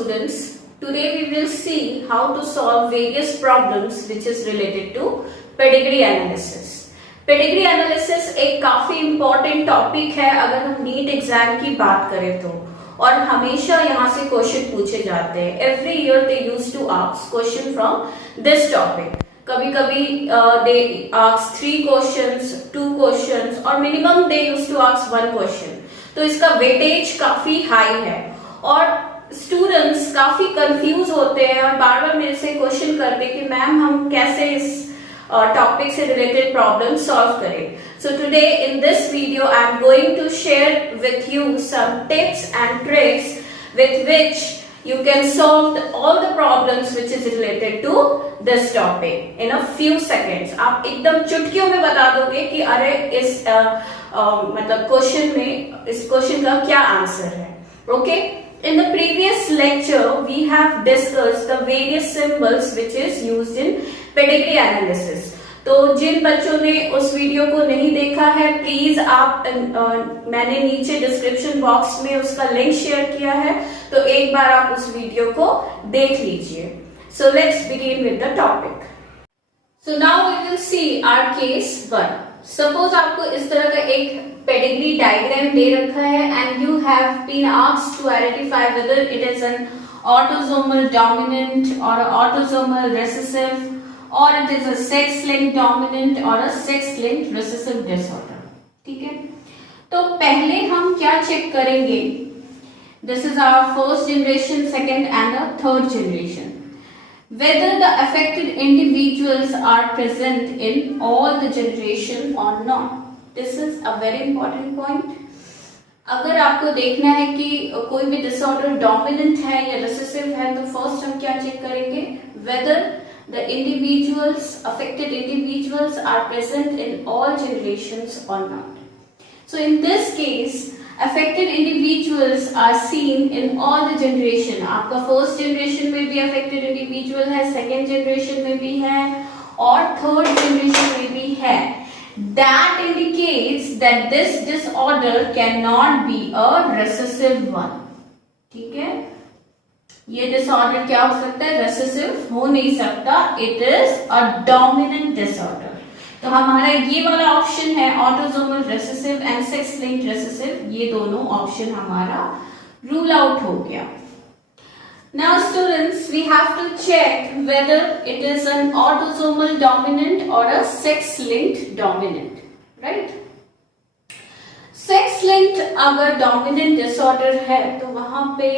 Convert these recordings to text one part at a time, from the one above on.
students. Today we will see how to solve various problems which is related to pedigree analysis. Pedigree analysis एक काफी important topic है अगर हम NEET exam की बात करें तो, और हमेशा यहाँ से क्वेश्चन पूछे जाते हैं. Every year they use to ask question from this topic. कभी कभी दे आस्क 3 क्वेश्चंस, 2 क्वेश्चंस और minimum they use to ask 1 question. तो इसका वेटेज काफी हाई है और स्टूडेंट्स काफी कंफ्यूज होते हैं और बार बार मेरे से क्वेश्चन करते हैं कि मैम हम कैसे इस टॉपिक से रिलेटेड प्रॉब्लम सॉल्व करें. So today in this video I am going to share with you some tips and tricks with which you can solve all the problems which is related to this topic in a few seconds. आप एकदम चुटकियों में बता दोगे कि अरे इस मतलब क्वेश्चन में इस क्वेश्चन का क्या आंसर है. Okay, in the previous lecture we have discussed the various symbols which is used in pedigree analysis. तो जिन बच्चों ने उस वीडियो को नहीं देखा है प्लीज आप मैंने नीचे डिस्क्रिप्शन बॉक्स में उसका लिंक शेयर किया है, तो एक बार आप उस वीडियो को देख लीजिए. So let's begin with the topic. So now we will see our case 1. Suppose आपको इस तरह का एक पेडिग्री डायग्राम दे रखा है and you have been asked to identify whether it is an autosomal dominant और autosomal recessive or it is a sex-linked dominant or a sex-linked recessive disorder. ठीक है, तो पहले हम क्या चेक करेंगे. This is our first generation, second and a third generation. Whether the affected individuals are present in all the generation or not. This is a very important point. अगर आपको देखना है कि कोई भी डिसऑर्डर डोमिनेंट है या रिसेसिव है तो फर्स्ट हम क्या चेक करेंगे, whether the individuals, affected individuals are present in all generations or not. So in this case, affected individuals are seen in all the generation. आपका first generation में भी affected individual है, second generation में भी है और third generation में भी है. That indicates that this disorder cannot be a recessive one. ठीक है, ये डिसऑर्डर क्या हो सकता है, रेसेसिव हो नहीं सकता. It is a dominant disorder. तो हमारा ये वाला ऑप्शन है autosomal recessive and sex linked recessive, ये दोनों ऑप्शन हमारा रूल आउट हो गया. Now students we have to check whether it is an autosomal dominant or a sex linked dominant. Right, sex linked अगर डोमिनेंट डिसऑर्डर है तो वहां पे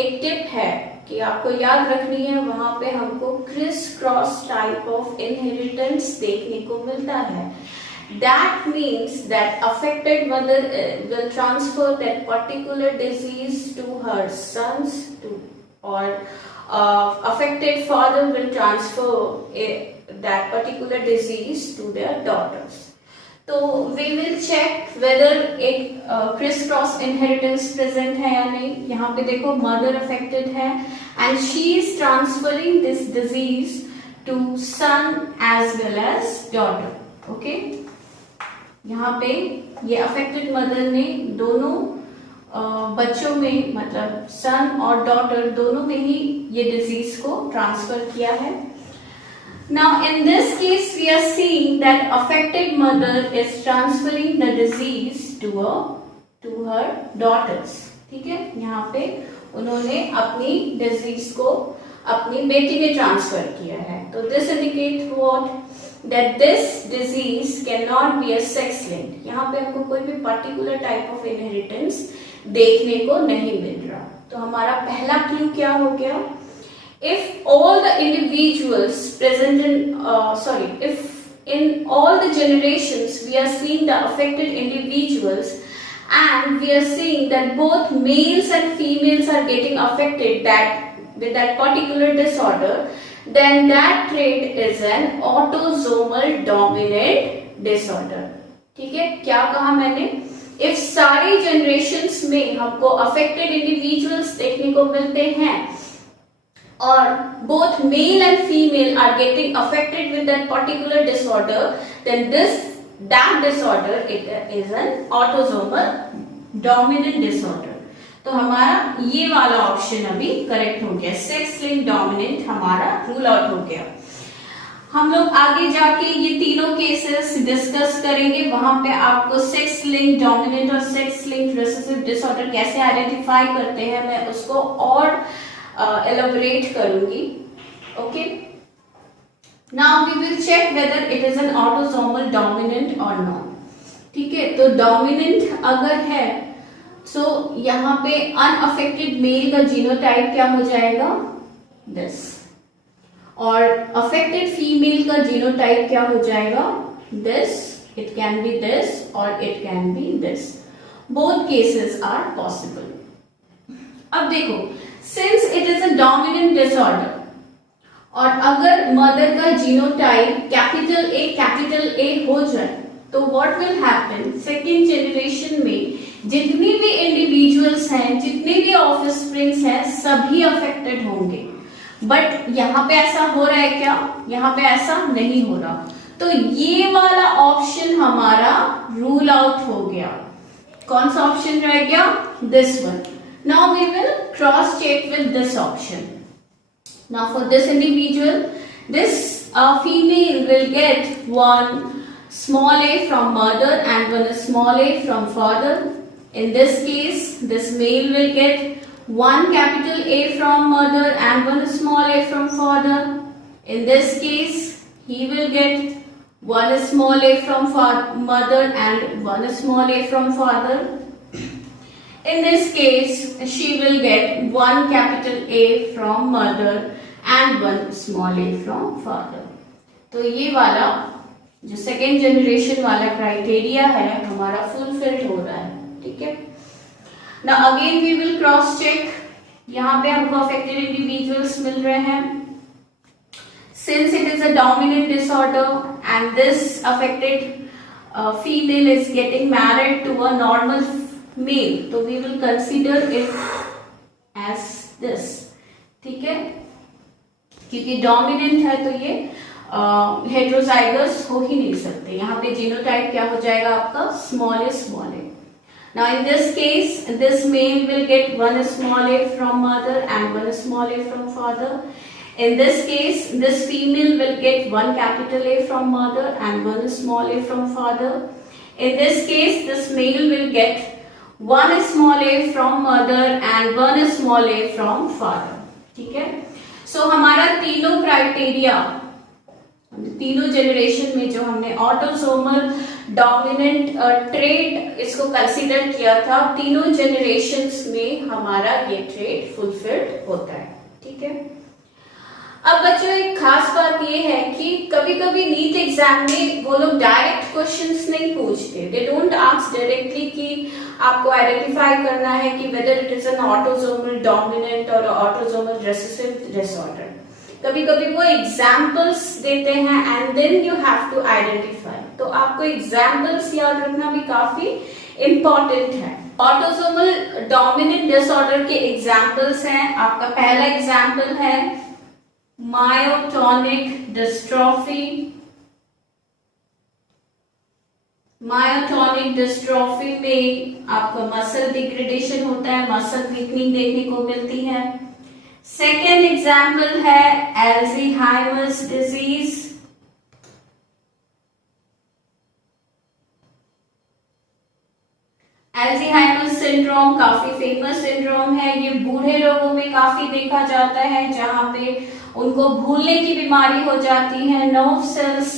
एक टिप है कि आपको याद रखनी है, वहां पे हमको criss cross type of inheritance देखने को मिलता है. That means that affected mother will transfer that particular disease to her sons or affected father will transfer that particular disease to their daughters. तो we will check whether एक criss cross inheritance present है या नहीं. यहाँ पे देखो mother affected है and she is transferring this disease to son as well as daughter. Okay, यहाँ पे ये अफेक्टेड मदर ने दोनों बच्चों में मतलब सन और डॉटर दोनों में ही ये डिजीज को ट्रांसफर किया है. Now in this case we are seeing that affected mother is transferring the disease to her daughters. ठीक है, यहाँ पे उन्होंने अपनी डिजीज को अपनी बेटी में ट्रांसफर किया है. तो this indicates what, that this disease cannot be a sex linked. यहाँ पे हमको कोई भी particular type of inheritance देखने को नहीं मिल रहा. तो हमारा पहला क्लू क्या हो गया, if all the individuals present in if in all the generations we are seeing the affected individuals and we are seeing that both males and females are getting affected with that particular disorder, then that trait is an autosomal dominant disorder. ठीक है, क्या कहा मैंने, if सारी generations में हमको affected individuals देखने को मिलते हैं or both male and female are getting affected with that particular disorder, then that disorder it is an autosomal dominant disorder. तो हमारा ये वाला ऑप्शन अभी करेक्ट हो गया, सेक्स लिंक डोमिनेंट हमारा रूल आउट हो गया। हम लोग आगे जाके ये तीनों केसेस डिस्कस करेंगे, वहां पे आपको सेक्स लिंक डोमिनेंट और सेक्स लिंक रिसेसिव डिसऑर्डर कैसे आइडेंटिफाई करते हैं मैं उसको और एलाबोरेट करूंगी। Okay, now we will check whether it is an autosomal dominant और नॉट। ठीक है, तो डोमिनेंट अगर है तो यहाँ पे अनअफेक्टेड मेल का जीनोटाइप क्या हो जाएगा, दिस, और अफेक्टेड फीमेल का जीनोटाइप क्या हो जाएगा, this, it can be this or it can be this, both cases are possible. अब देखो, since it is a dominant disorder और अगर मदर का जीनोटाइप कैपिटल ए हो जाए तो what will happen, second generation में जितने भी इंडिविजुअल्स हैं, जितने भी ऑफस्प्रिंग्स हैं, सभी अफेक्टेड होंगे। बट यहाँ पे ऐसा हो रहा है क्या, यहाँ पे ऐसा नहीं हो रहा, तो ये वाला ऑप्शन हमारा रूल आउट हो गया। कौन सा ऑप्शन रह गया, this one. Now we will cross check with this option. Now for this individual, this female will get one small a from mother and one small a from father. In this case, this male will get one capital A from mother and one small a from father. In this case, he will get one small a from mother and one small a from father. In this case, she will get one capital A from mother and one small a from father. तो ये वाला जो second generation वाला क्राइटेरिया है हमारा फुलफिल्ड हो रहा है। ठीक है, ना again we will cross check. यहाँ पे हमको अफेक्टेड इंडिविजुअल्स मिल रहे हैं। Since it is a dominant disorder and this affected female is getting married to a normal male, तो we will consider it as this. ठीक है, क्योंकि डोमिनेंट है तो ये हेटेरोजाइगस हो ही नहीं सकते। यहाँ पे जीनोटाइप क्या हो जाएगा आपका, स्मॉल ए। Now in this case, this male will get one small a from mother and one small a from father. In this case, this female will get one capital A from mother and one small a from father. In this case, this male will get one small a from mother and one small a from father. ठीक है, so हमारा तीनों क्राइटेरिया, तीनों जनरेशन में जो हमने autosomal dominant trait इसको कंसीडर किया था, तीनों जनरेशन्स में हमारा ये ट्रेट फुलफिल्ड होता है। ठीक है, अब बच्चों एक खास बात ये है कि कभी कभी नीट एग्जाम में वो लोग डायरेक्ट क्वेश्चंस नहीं पूछते, दे डोंट आस्क डायरेक्टली कि आपको आइडेंटिफाई करना है कि whether it is an autosomal dominant और ऑटोसोमल रिसेसिव डिसऑर्डर। कभी कभी वो एग्जाम्पल्स देते हैं and then you have to identify, तो आपको एग्जाम्पल्स याद रखना भी काफी इंपॉर्टेंट है। ऑटोसोमल डोमिनेंट डिसऑर्डर के एग्जाम्पल्स हैं, आपका पहला एग्जाम्पल है मायोटोनिक डिस्ट्रॉफी। मायोटोनिक डिस्ट्रॉफी में आपका मसल डिग्रेडेशन होता है, मसल वीकनिंग देखने को मिलती है। सेकेंड एग्जाम्पल है अल्जाइमर्स डिजीज। अल्जाइमर्स सिंड्रोम काफी फेमस सिंड्रोम है, ये बूढ़े लोगों में काफी देखा जाता है जहां पे उनको भूलने की बीमारी हो जाती है, नर्व सेल्स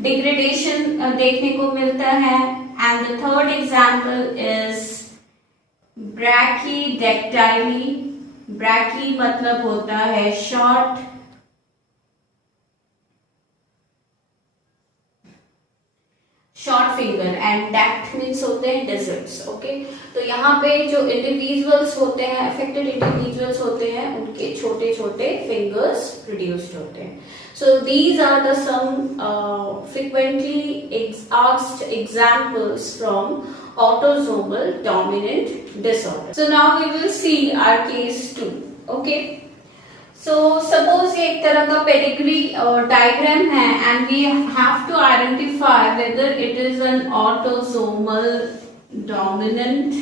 डिग्रेडेशन देखने को मिलता है। And the third example is brachydactyly. Brachy मतलब होता है short finger and dact means होते हैं डिजिट्स। ओके, तो यहाँ पे जो इंडिविजुअल्स होते हैं, अफेक्टेड इंडिविजुअल्स होते हैं, उनके छोटे छोटे फिंगर्स प्रोड्यूस्ड होते हैं। So these are the some frequently asked examples from autosomal dominant disorder. So now we will see our case 2. Okay, so suppose ये एक तरह का pedigree diagram है and we have to identify whether it is an autosomal dominant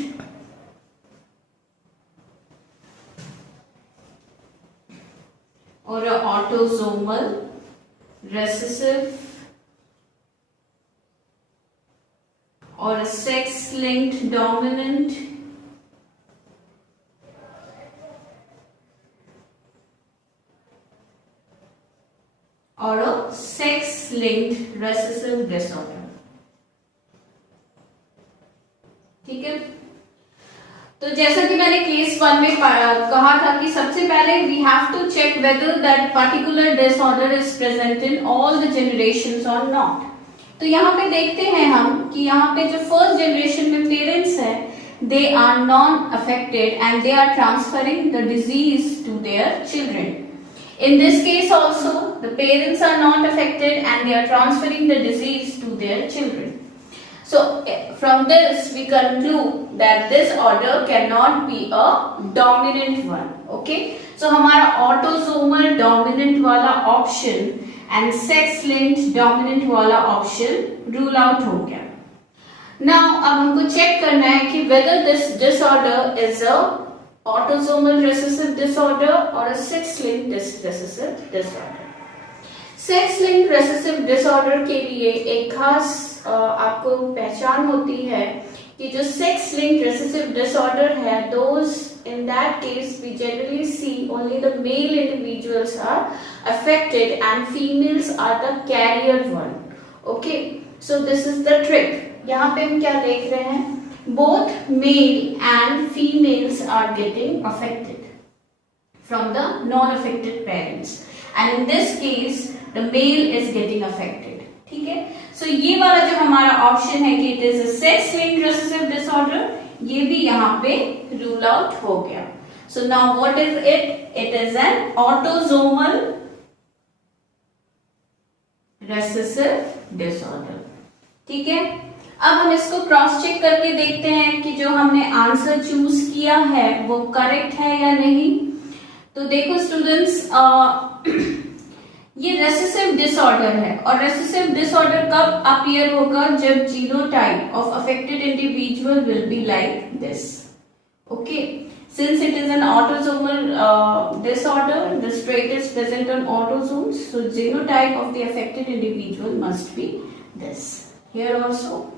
or a autosomal recessive or a sex-linked dominant or a sex-linked recessive disorder. ठीक है, तो जैसा कि मैंने केस 1 में कहा था कि सबसे पहले we have to check whether that particular disorder is present in all the generations और नॉट। तो यहाँ पे देखते हैं हम कि यहाँ पे जो फर्स्ट जनरेशन में पेरेंट्स है they are non affected and they are transferring the disease to their children. In this case also, the parents are not affected and they are transferring the disease to their children. So, from this we conclude that this order cannot be a dominant one. Okay? So, हमारा autosomal dominant वाला option and sex-linked dominant वाला option rule out हो गया. Now, अब हमको check करना है कि whether this disorder is a autosomal recessive disorder or a sex-linked recessive disorder. Sex-linked recessive disorder के लिए एक खास आपको पहचान होती है कि जो sex-linked recessive disorder है, those in that case we generally see only the male individuals are affected and females are the carrier one. Okay, so this is the trick. यहाँ पे हम क्या देख रहे हैं? Both male and females are getting affected from the non-affected parents, and in this case the male is getting affected. ठीक है, so ये वाला जो हमारा ऑप्शन है कि it is a sex-linked recessive disorder, ये भी यहाँ पे rule out हो गया. So now what is it? It is an autosomal recessive disorder. ठीक है, अब हम इसको क्रॉस चेक करके देखते हैं कि जो हमने आंसर चूज किया है वो करेक्ट है या नहीं। तो देखो स्टूडेंट्स, ये रेसेसिव डिसऑर्डर है और रेसेसिव डिसऑर्डर कब अपीयर होगा? जब genotype of affected individual will be like this. Okay, since it is an autosomal disorder, the trait is present on autosomes, so genotype of the affected individual must be this. Here also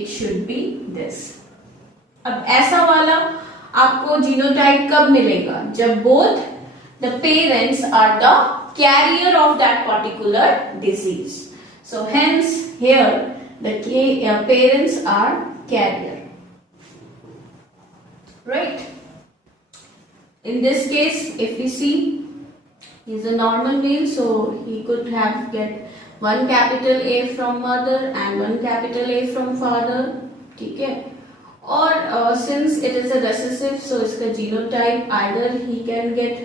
it should be this. अब ऐसा वाला आपको जीनोटाइप कब मिलेगा? जब both the parents are the carrier of that particular disease. So hence here the parents are carrier, right? In this case, if we see, he is a normal male, so he could have get one capital A from mother and one capital A from father. ठीक है, और since it is a recessive, so इसका genotype either he can get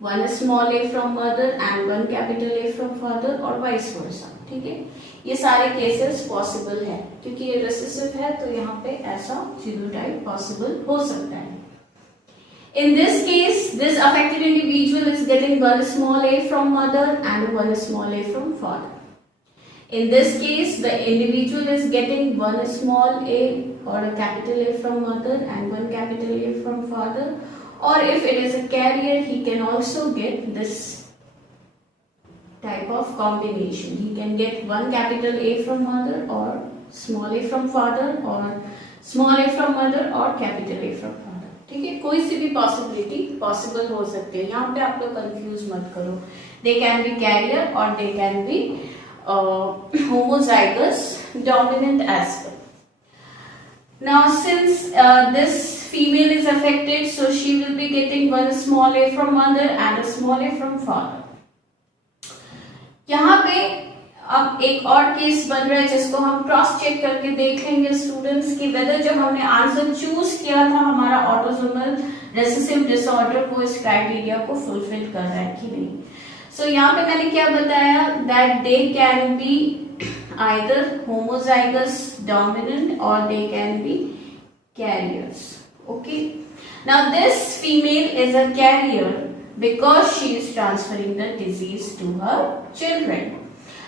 one small a from mother and one capital A from father or vice versa. ठीक है, ये सारे cases possible है क्योंकि ये recessive है, तो यहाँ पे ऐसा genotype possible हो सकता है. In this case, this affected individual is getting one small a from mother and one small a from father. In this case, the individual is getting one small a or a capital A from mother and one capital A from father, or if it is a carrier, he can also get this type of combination. He can get one capital A from mother or small a from father or small a from mother or capital A from father. ठीक है, कोई सी भी possibility possible हो सकती है, यहाँ पे आप लोग कंफ्यूज मत करो. They can be carrier or they can be homozygous dominant as well. Now since this female is affected, so she will be getting one small a from mother and a small a from father. यहाँ पे अब एक और केस बन रहा है जिसको हम क्रॉस चेक करके देख लेंगे स्टूडेंट्स की वेदर जो हमने आंसर चूज किया था हमारा ऑटोसोमल रेसेसिव डिसऑर्डर वो इस क्राइटेरिया को फुलफिल कर रहा है कि नहीं. सो यहाँ पे मैंने क्या बताया that they can be either homozygous dominant or they can be carriers. Okay, now this female is a carrier because she is transferring the disease to her children.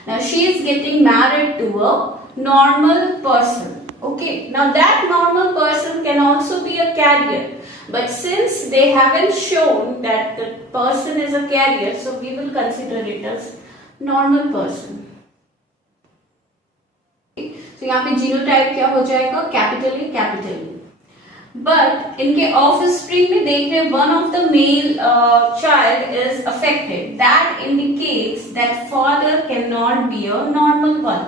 Now she is getting married to a normal person. Okay, now that normal person can also be a carrier. But since they haven't shown that the person is a carrier, so we will consider it as normal person. तो यहाँ पे जीनोटाइप क्या हो जाएगा, capital A capital A. But इनके offspring में देख रहे one of the male child is affected, that indicates that father can not be a normal one,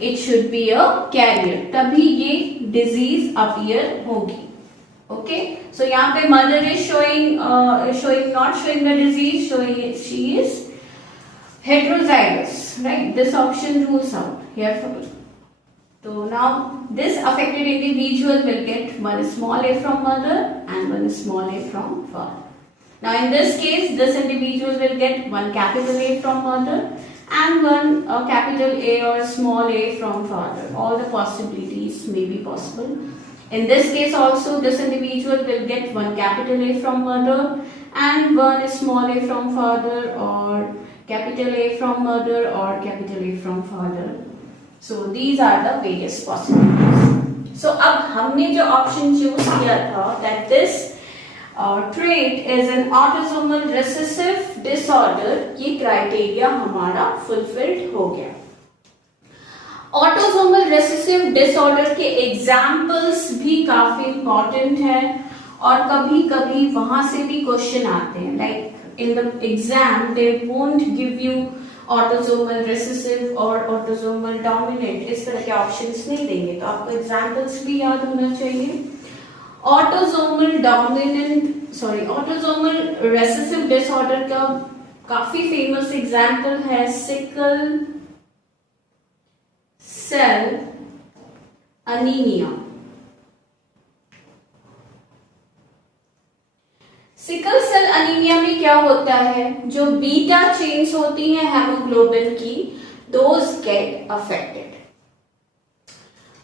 it should be a carrier, तभी ये डिजीज अपीयर होगी. Okay, so यहाँ पे mother is showing not showing the disease, showing she is heterozygous, right? This option rules out here. So now this affected individual will get one small a from mother and one small a from father. Now in this case, this individual will get one capital A from mother and one capital A or small a from father. All the possibilities may be possible. In this case also, this individual will get one capital A from mother and one small a from father, or capital A from mother or capital A from father. So these are the various possibilities. So अब हमने जो option choose किया था that this trait is an autosomal recessive disorder, ये criteria हमारा fulfilled हो गया. Autosomal recessive disorder के examples भी काफी important है और कभी कभी वहां से भी क्वेश्चन आते हैं. Like in the exam they won't give you autosomal recessive और autosomal dominant, इस तरह के ऑप्शंस नहीं देंगे, तो आपको एग्जांपल्स भी याद होना चाहिए. ऑटोसोमल रेसेसिव डिसऑर्डर का काफी फेमस एग्जांपल है sickle cell anaemia. Sickle cell anaemia में क्या होता है, जो बीटा चेन्स होती हैं हेमोग्लोबिन की, दोज गेट अफेक्टेड.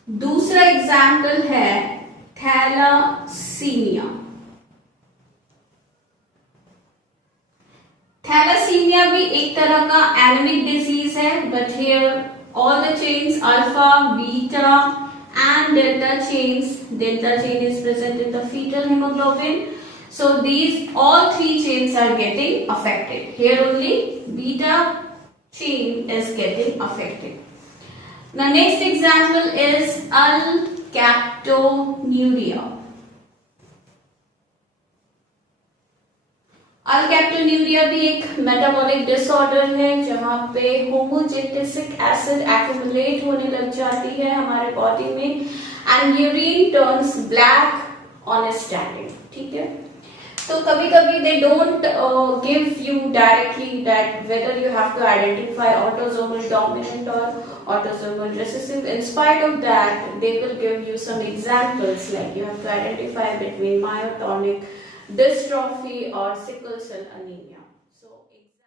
दूसरा एग्जाम्पल है थैलासीमिया. थैलासीमिया भी एक तरह का एनीमिक डिजीज है, but here all the chains alpha, beta and delta chain is present in the fetal hemoglobin. So these all three chains are getting affected. Here only beta chain is getting affected. The next example is alkaptonuria. अल्कैप्टोन्यूरिया भी एक metabolic disorder है जहां पे होमोजेनेटिक acid accumulate होने लग जाती है हमारे बॉडी में and urine turns black on standing. ठीक है, तो कभी कभी they don't give you directly that whether you have to identify autosomal dominant or autosomal recessive. In spite of that, they will give you some examples like you have to identify between myotonic dystrophy or sickle cell anemia.